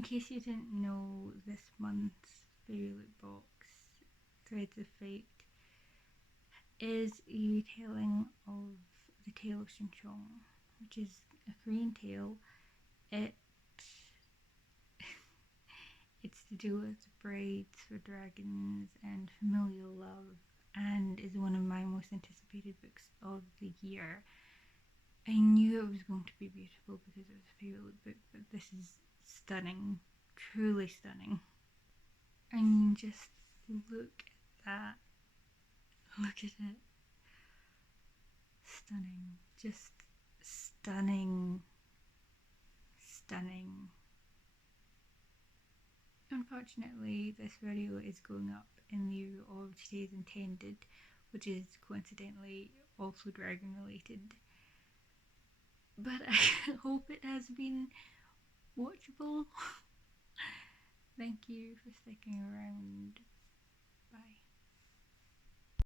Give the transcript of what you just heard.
In case you didn't know, this month's Fairy Loot Box, Threads of Fate, is a retelling of the Tale of Shinchong, which is a Korean tale. It's to do with braids for dragons and familial love, and is one of my most anticipated books of the year. I knew it was going to be beautiful because it was a favourite book, but this is stunning, truly stunning. I mean, just look at that. Look at it. Stunning. Just stunning. Stunning. Unfortunately, this video is going up in lieu of today's intended, which is coincidentally also dragon related. But I hope it has been watchable. Thank you for sticking around.